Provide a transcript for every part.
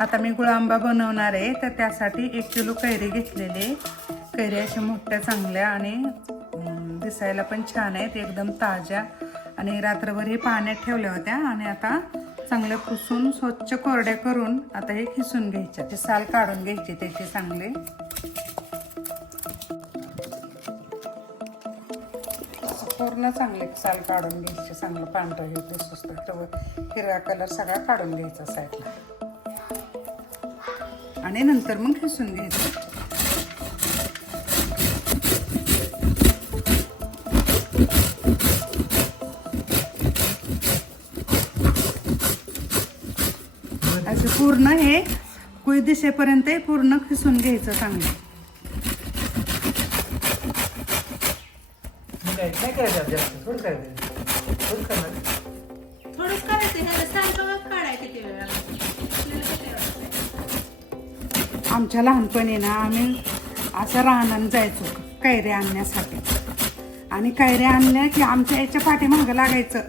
आता मी गुळांबा बनवणार आहे तर त्यासाठी एक किलो कैरी घेतलेले कैरी अशा मोठ्या चांगल्या आणि दिसायला पण छान आहेत एकदम ताज्या. आणि रात्रभर हे पाण्यात ठेवल्या होत्या आणि आता चांगल्या पुसून स्वच्छ कोरड्या करून आता हे खिसून घ्यायच्या ते साल काढून घ्यायचे त्याचे चांगले. पूर्ण चांगले साल काढून घ्यायचे चांगलं पांढरं हे दिसत तर हिरवा कलर सगळा काढून घ्यायचा साईडला. आणि नंतर मग खिसून घ्यायचं. असं पूर्ण हे कुई दिशेपर्यंत हे पूर्ण खिसून घ्यायचं चांगलं. नाही काय करायचं जास्त? थोडं करायचं? थोडं करणार थोडंच करायचं ह्याला साल काढायचं किती वेळ आपल्याला किती वेळ लागतो? आमच्या लहानपणी ना आम्ही असं रानानं जायचो कैऱ्या आणण्यासाठी. आणि कैऱ्या आणल्या की आमच्या याच्या पाठीमागं लागायचं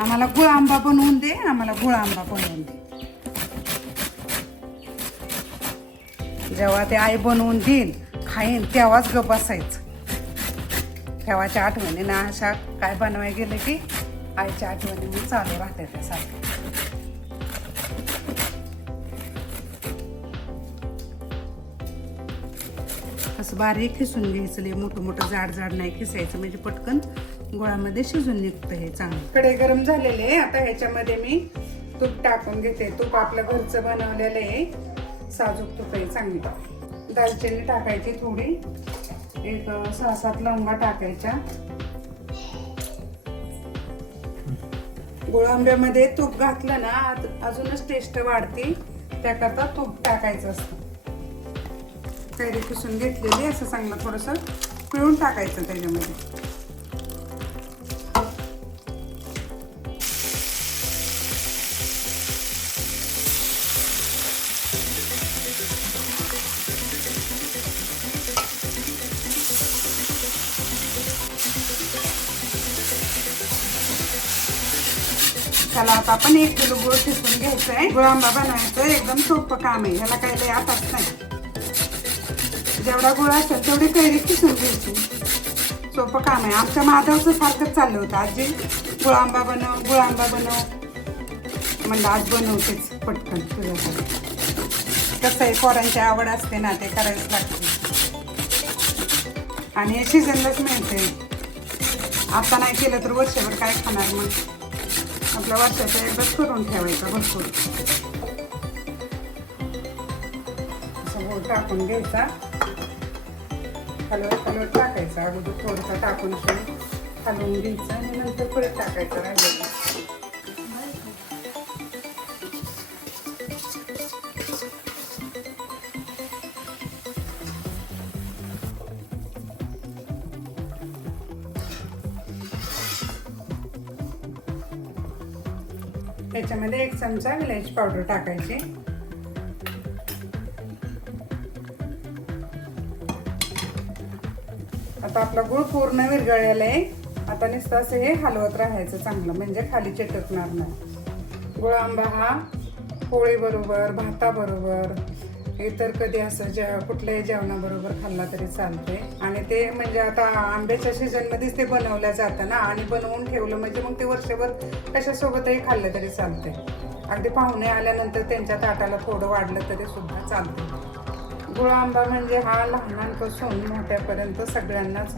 आम्हाला गुळ आंबा बनवून दे आम्हाला गुळ आंबा बनवून दे. जेव्हा ते आई बनवून देईल खाईन तेव्हाच गप बसायचं. तेव्हाच्या आठवणी ना अशा काय बनवाय गेलं की आईच्या आठवणी मी चालू राहते त्यासारखं. असं बारीक खिसून घ्यायचं लय मोठं मोठं जाड जाड नाही खिसायचं म्हणजे पटकन गोळामध्ये शिजून निघतं हे चांगलं. कडे गरम झालेले आहे. आता ह्याच्यामध्ये मी तूप टाकून घेते. तूप आपलं घरचं बनवलेलं आहे. साजूक तूप आहे चांगलं. दालचिनी टाकायची थोडी. एक सहा सात लवंगा टाकायच्या गोळांब्यामध्ये तूप घातलं ना अजूनच टेस्ट वाढते. त्याकरता तूप टाकायचं असतं. कैरी पुसून घेतलेली असं चांगलं थोडंसं पिळून टाकायचं त्याच्यामध्ये. त्याला आता आपण एक किलो गुळ शिसून घ्यायचं आहे गुळ आंबा बनवायचं एकदम सोपं काम आहे. ह्याला काही लय आताच नाही. जेवढा गुळ असेल तेवढी कैरी शिसून घ्यायची. सोपं काम आहे. आमच्या माधवचं सारखंच चाललं होतं. आजी गुळ आंबा बनव गुळ आंबा बनव. म्हणलं आज बनवतेच पटकन तुझ्यासाठी. कसं आहे पोरांची आवड असते ना ते करायच लागते. आणि हे सीझनलाच मिळते आता नाही केलं तर वर्षभर काय खाणार मग? आपल्या वर्षाच्या एकदाच करून ठेवायचा भरपूर. असं टाकून घ्यायचा. हलवत हलवत टाकायचा अगोदर थोडंसं टाकून असं हलवून घ्यायचं आणि नंतर परत टाकायचं राहिलेलं. त्याच्यामध्ये एक चमचा विलायची पावडर टाकायची. आता आपला गुळ पूर्ण विरघळलेला आहे. आता नुसतं असं हे हलवत राहायचं चांगलं म्हणजे खाली चिटकणार नाही. गुळ आंबा हा पोळीबरोबर भाताबरोबर इतर कधी असं जे कुठल्याही जेवणाबरोबर खाल्ला तरी चालते आणि ते म्हणजे आता आंब्याच्या सीझनमध्येच ते बनवलं जातं ना आणि बनवून ठेवलं म्हणजे मग ते वर्षभर कशासोबतही खाल्लं तरी चालते अगदी पाहुणे आल्यानंतर त्यांच्या ताटाला थोडं वाढलं तरी सुद्धा चालते गुळ आंबा म्हणजे हा लहानांपासून मोठ्यापर्यंत सगळ्यांनाच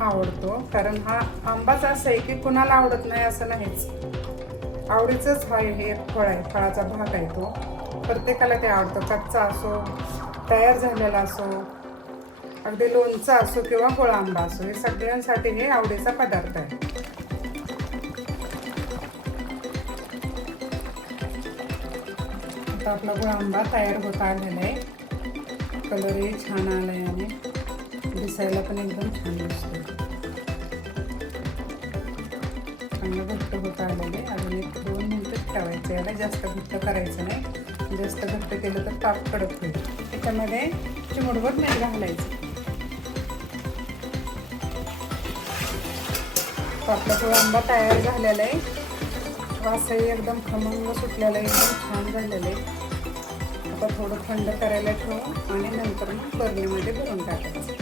आवडतो. कारण हा आंबाच असं आहे की कुणाला आवडत नाही असं नाहीच. आवडीचंच हा हे फळ आहे फळाचा भाग आहे तो. प्रत्येकाला ते आवडतं. कच्चा असो तयार झालेला असो अगदी लोणचा असो किंवा गोळा आंबा असो हे सगळ्यांसाठी हे आवडीचा पदार्थ आहे. आता आपला गोळा आंबा तयार होत आलेला आहे. कलरही छान आला आहे आणि दिसायला पण एकदम छान दिसतो चांगलं घट्ट होत आलेलं आहे. अजून एक दोन मिनटं ठेवायचं याला जास्त घट्ट करायचं नाही. जास्त घट्ट केलं तर ताप कडक होईल. त्याच्यामध्ये चिमडभर मीठ घालायचं. तो आपला तो आंबा तयार झालेला आहे. वासही एकदम खमंग सुटलेला आहे, एकदम छान झालेलं आहे. आता थोडं थंड करायला ठेवू आणि नंतर मग बरणीमध्ये भरून टाकायचं